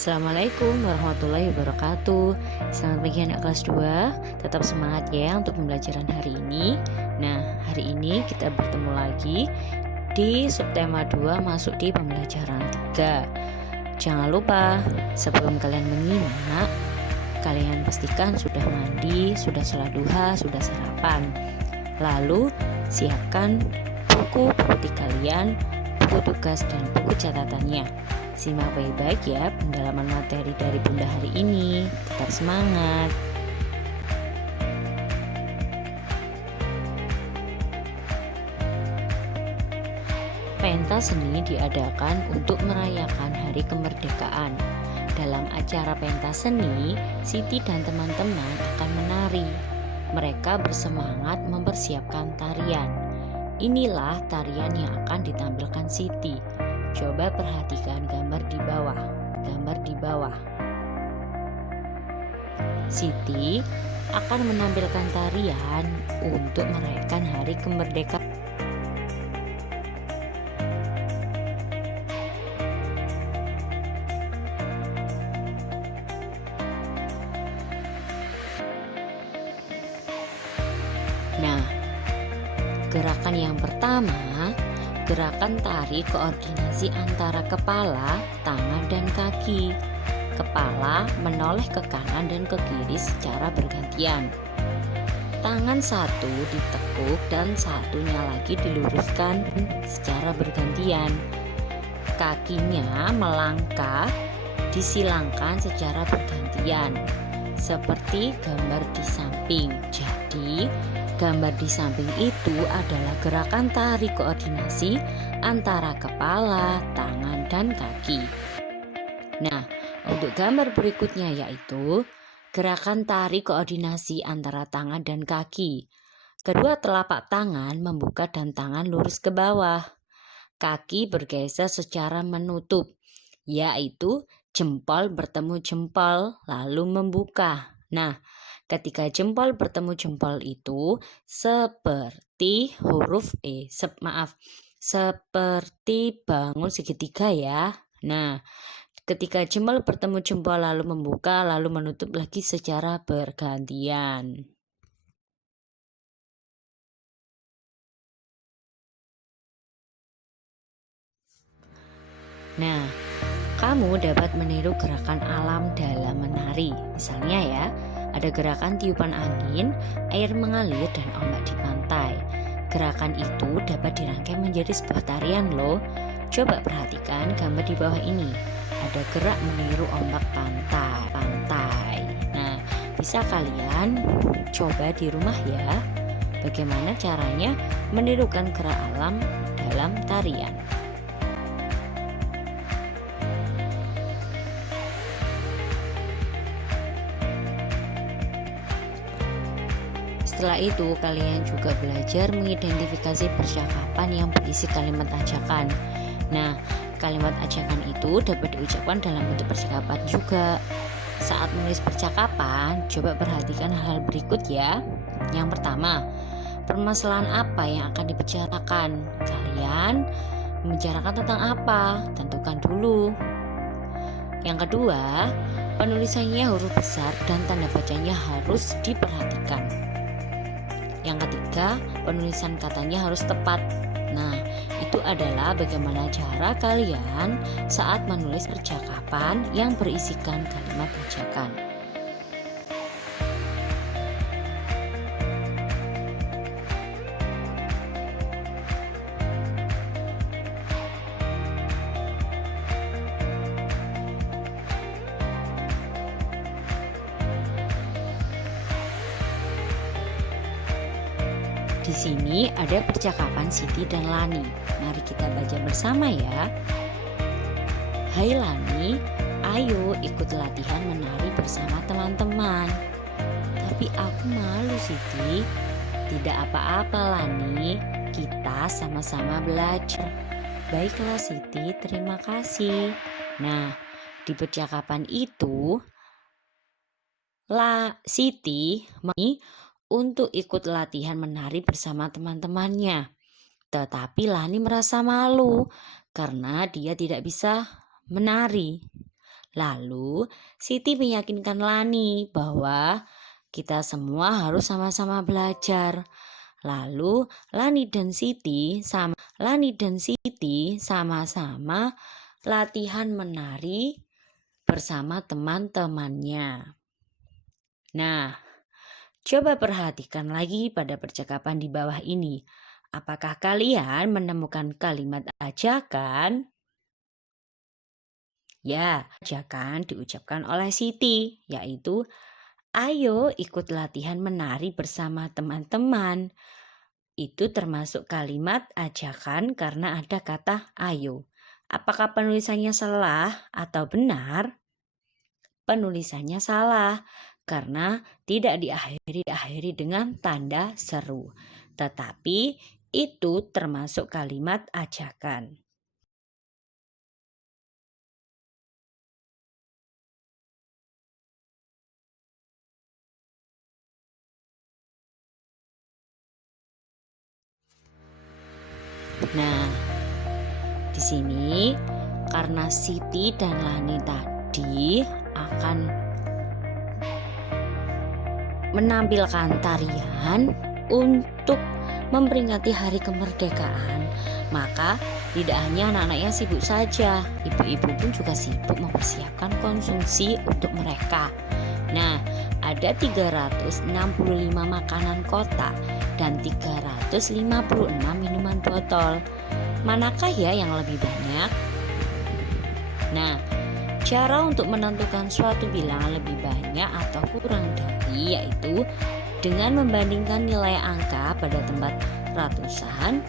Assalamualaikum warahmatullahi wabarakatuh. Selamat pagi anak kelas 2. Tetap semangat ya untuk pembelajaran hari ini. Nah, hari ini kita bertemu lagi di subtema 2 masuk di pembelajaran 3. Jangan lupa sebelum kalian menyimak, kalian pastikan sudah mandi, sudah sholat duha, sudah sarapan. Lalu siapkan buku putih kalian, buku tugas dan buku catatannya. Simak baik-baik ya pendalaman materi dari Bunda hari ini. Tetap semangat. Pentas seni diadakan untuk merayakan hari kemerdekaan. Dalam acara pentas seni, Siti dan teman-teman akan menari. Mereka bersemangat mempersiapkan tarian. Inilah tarian yang akan ditampilkan Siti. Coba perhatikan gambar di bawah. Siti akan menampilkan tarian untuk merayakan hari kemerdekaan. Nah, gerakan yang pertama, gerakan tari koordinasi antara kepala, tangan, dan kaki. Kepala menoleh ke kanan dan ke kiri secara bergantian. Tangan satu ditekuk dan satunya lagi diluruskan secara bergantian. Kakinya melangkah, disilangkan secara bergantian, seperti gambar di samping. Jadi, gambar di samping itu adalah gerakan tari koordinasi antara kepala, tangan, dan kaki. Nah, untuk gambar berikutnya yaitu gerakan tari koordinasi antara tangan dan kaki. Kedua telapak tangan membuka dan tangan lurus ke bawah. Kaki bergeser secara menutup, yaitu jempol bertemu jempol lalu membuka. Nah, ketika jempol bertemu jempol itu seperti huruf seperti bangun segitiga ya. Nah, ketika jempol bertemu jempol lalu membuka lalu menutup lagi secara bergantian. Nah, kamu dapat meniru gerakan alam dalam menari. Misalnya ya, ada gerakan tiupan angin, air mengalir, dan ombak di pantai. Gerakan itu dapat dirangkai menjadi sebuah tarian loh. Coba perhatikan gambar di bawah ini. Ada gerak meniru ombak pantai. Nah, bisa kalian coba di rumah ya. Bagaimana caranya menirukan gerak alam dalam tarian. Setelah itu, kalian juga belajar mengidentifikasi percakapan yang berisi kalimat ajakan. Nah, kalimat ajakan itu dapat diucapkan dalam bentuk percakapan juga. Saat menulis percakapan, coba perhatikan hal berikut ya. Yang pertama, permasalahan apa yang akan dibicarakan? Kalian membicarakan tentang apa? Tentukan dulu. Yang kedua, penulisannya huruf besar dan tanda bacanya harus diperhatikan. Yang ketiga, penulisan katanya harus tepat. Nah, itu adalah bagaimana cara kalian saat menulis percakapan yang berisikan kalimat ajakan. Di sini ada percakapan Siti dan Lani. Mari kita baca bersama ya. Hai Lani, ayo ikut latihan menari bersama teman-teman. Tapi aku malu Siti. Tidak apa-apa Lani, kita sama-sama belajar. Baiklah Siti, terima kasih. Nah, di percakapan itu Siti untuk ikut latihan menari bersama teman-temannya. Tetapi Lani merasa malu karena dia tidak bisa menari. Lalu Siti meyakinkan Lani bahwa kita semua harus sama-sama belajar. Lalu Lani dan Siti sama-sama latihan menari bersama teman-temannya. Nah, coba perhatikan lagi pada percakapan di bawah ini. Apakah kalian menemukan kalimat ajakan? Ya, ajakan diucapkan oleh Siti, yaitu ayo ikut latihan menari bersama teman-teman. Itu termasuk kalimat ajakan karena ada kata ayo. Apakah penulisannya salah atau benar? Penulisannya salah karena tidak diakhiri dengan tanda seru. Tetapi itu termasuk kalimat ajakan. Nah, di sini karena Siti dan Lani tadi akan menampilkan tarian untuk memperingati hari kemerdekaan, maka tidak hanya anak-anaknya sibuk saja, ibu-ibu pun juga sibuk mempersiapkan konsumsi untuk mereka. Nah, ada 365 makanan kotak dan 356 minuman botol. Manakah ya yang lebih banyak? Nah, cara untuk menentukan suatu bilangan lebih banyak atau kurang dari yaitu dengan membandingkan nilai angka pada tempat ratusan,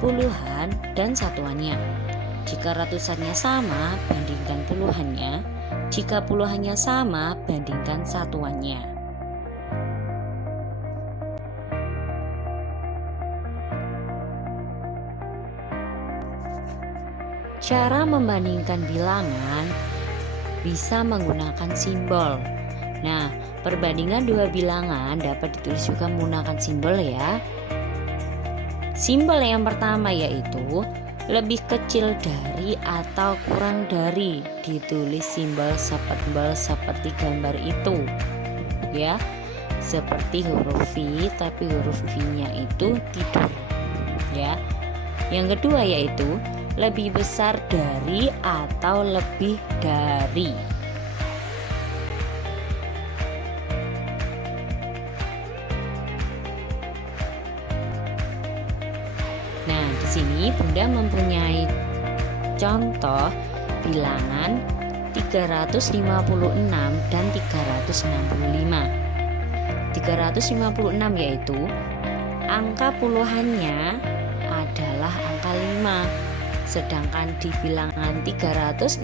puluhan, dan satuannya. Jika ratusannya sama, bandingkan puluhannya. Jika puluhannya sama, bandingkan satuannya. Cara membandingkan bilangan bisa menggunakan simbol. Nah, perbandingan dua bilangan dapat ditulis juga menggunakan simbol ya. Simbol yang pertama yaitu lebih kecil dari atau kurang dari, ditulis simbol seperti gambar itu ya, seperti huruf V tapi huruf V-nya itu tidur ya. Yang kedua yaitu lebih besar dari atau lebih dari. Nah, di sini Bunda mempunyai contoh bilangan 356 dan 365. 356 yaitu angka puluhannya adalah angka 5. Sedangkan di bilangan 365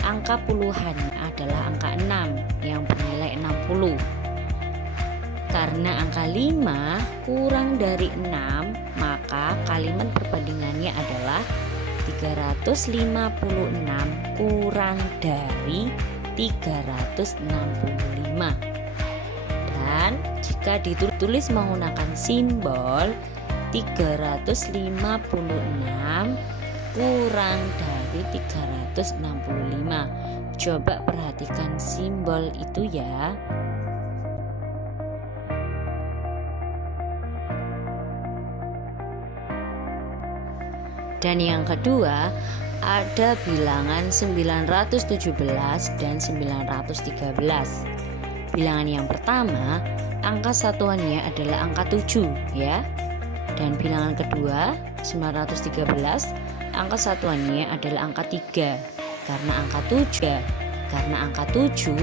angka puluhannya adalah angka 6 yang bernilai 60. Karena angka 5 kurang dari 6, maka kalimat perbandingannya adalah 356 kurang dari 365. Dan jika ditulis menggunakan simbol 356 kurang dari 365. Coba perhatikan simbol itu ya. Dan yang kedua, ada bilangan 917 dan 913. Bilangan yang pertama, angka satuannya adalah angka 7 ya. Dan bilangan kedua 913, angka satuannya adalah angka 3. Karena angka 7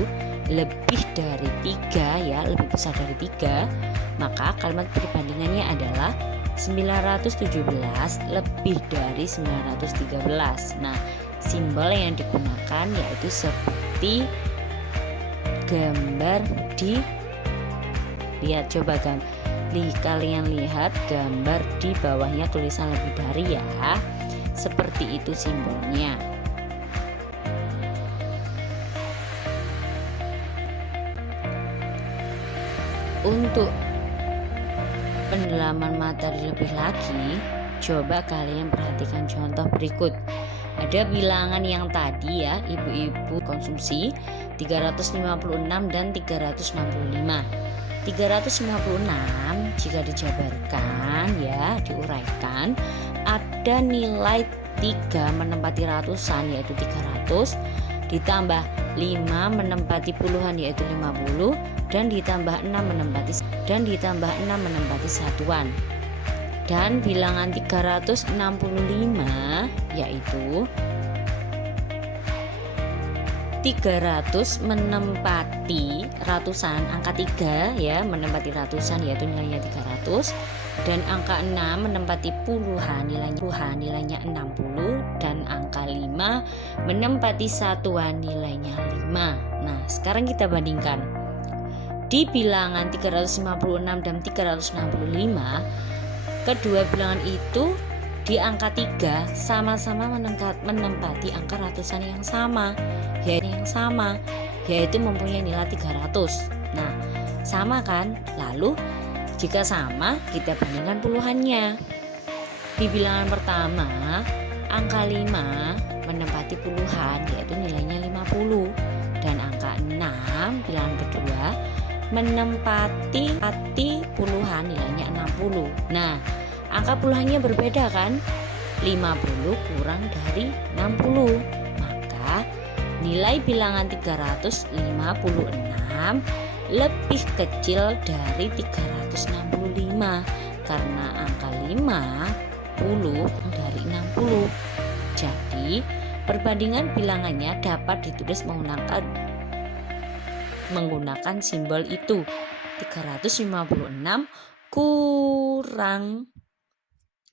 lebih dari 3 ya, lebih besar dari 3, maka kalimat perbandingannya adalah 917 lebih dari 913. Nah, simbol yang digunakan yaitu seperti gambar di lihat, coba kalian lihat gambar di bawahnya tulisan lebih dari ya. Seperti itu simbolnya. Untuk pendalaman materi lebih lagi, coba kalian perhatikan contoh berikut. Ada bilangan yang tadi ya ibu-ibu konsumsi 356 dan 365. 356 jika dijabarkan ya diuraikan ada nilai 3 menempati ratusan yaitu 300, ditambah 5 menempati puluhan yaitu 50, dan ditambah 6 menempati satuan. Dan bilangan 365 yaitu 300 menempati ratusan, angka 3 ya menempati ratusan yaitu nilainya 300, dan angka 6 menempati puluhan nilainya 60, dan angka 5 menempati satuan nilainya 5. Nah, sekarang kita bandingkan. Di bilangan 356 dan 365, kedua bilangan itu di angka 3 sama-sama menempati angka ratusan yang sama, yaitu mempunyai nilai 300. Nah, sama kan? Lalu jika sama, kita bandingkan puluhannya. Di bilangan pertama, angka 5 menempati puluhan yaitu nilainya 50, dan angka 6 bilangan kedua menempati puluhan nilainya 60. Nah, angka puluhannya berbeda kan? 50 kurang dari 60. Maka nilai bilangan 356 lebih kecil dari 365 karena angka 50 dari 60. Jadi, perbandingan bilangannya dapat ditulis menggunakan simbol itu. 356 kurang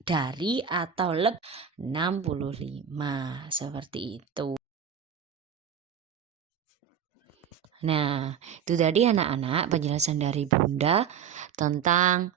dari atau lebih 65, seperti itu. Nah, itu tadi anak-anak penjelasan dari Bunda tentang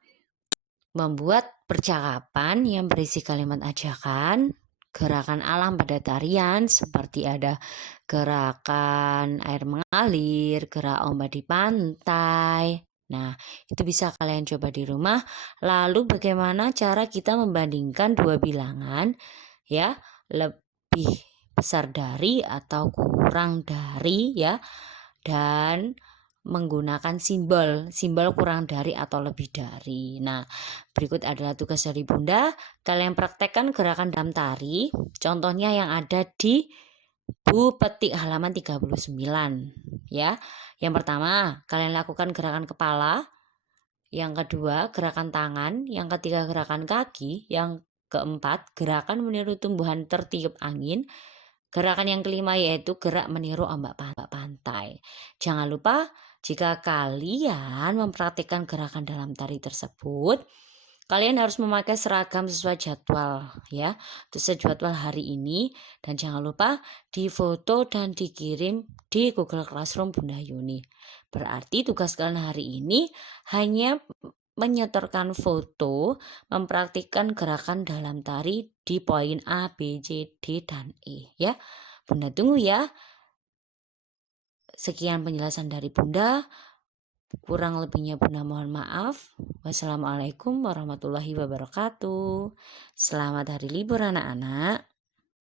membuat percakapan yang berisi kalimat ajakan, gerakan alam pada tarian seperti ada gerakan air mengalir, gerak ombak di pantai. Nah, itu bisa kalian coba di rumah. Lalu bagaimana cara kita membandingkan dua bilangan ya, lebih besar dari atau kurang dari ya, dan menggunakan simbol kurang dari atau lebih dari. Nah, berikut adalah tugas dari Bunda. Kalian praktekkan gerakan dalam tari. Contohnya yang ada di Bu Petik halaman 39 ya. Yang pertama, kalian lakukan gerakan kepala. Yang kedua, gerakan tangan. Yang ketiga, gerakan kaki. Yang keempat, gerakan meniru tumbuhan tertiup angin. Gerakan yang kelima yaitu gerak meniru ombak pantai. Jangan lupa jika kalian mempraktikkan gerakan dalam tari tersebut, kalian harus memakai seragam sesuai jadwal ya, sesuai jadwal hari ini, dan jangan lupa difoto dan dikirim di Google Classroom Bunda Yuni. Berarti tugas kalian hari ini hanya menyetorkan foto, mempraktikkan gerakan dalam tari di poin A, B, C, D, dan E ya. Bunda tunggu ya. Sekian penjelasan dari Bunda. Kurang lebihnya Bunda mohon maaf. Wassalamualaikum warahmatullahi wabarakatuh. Selamat hari libur anak-anak.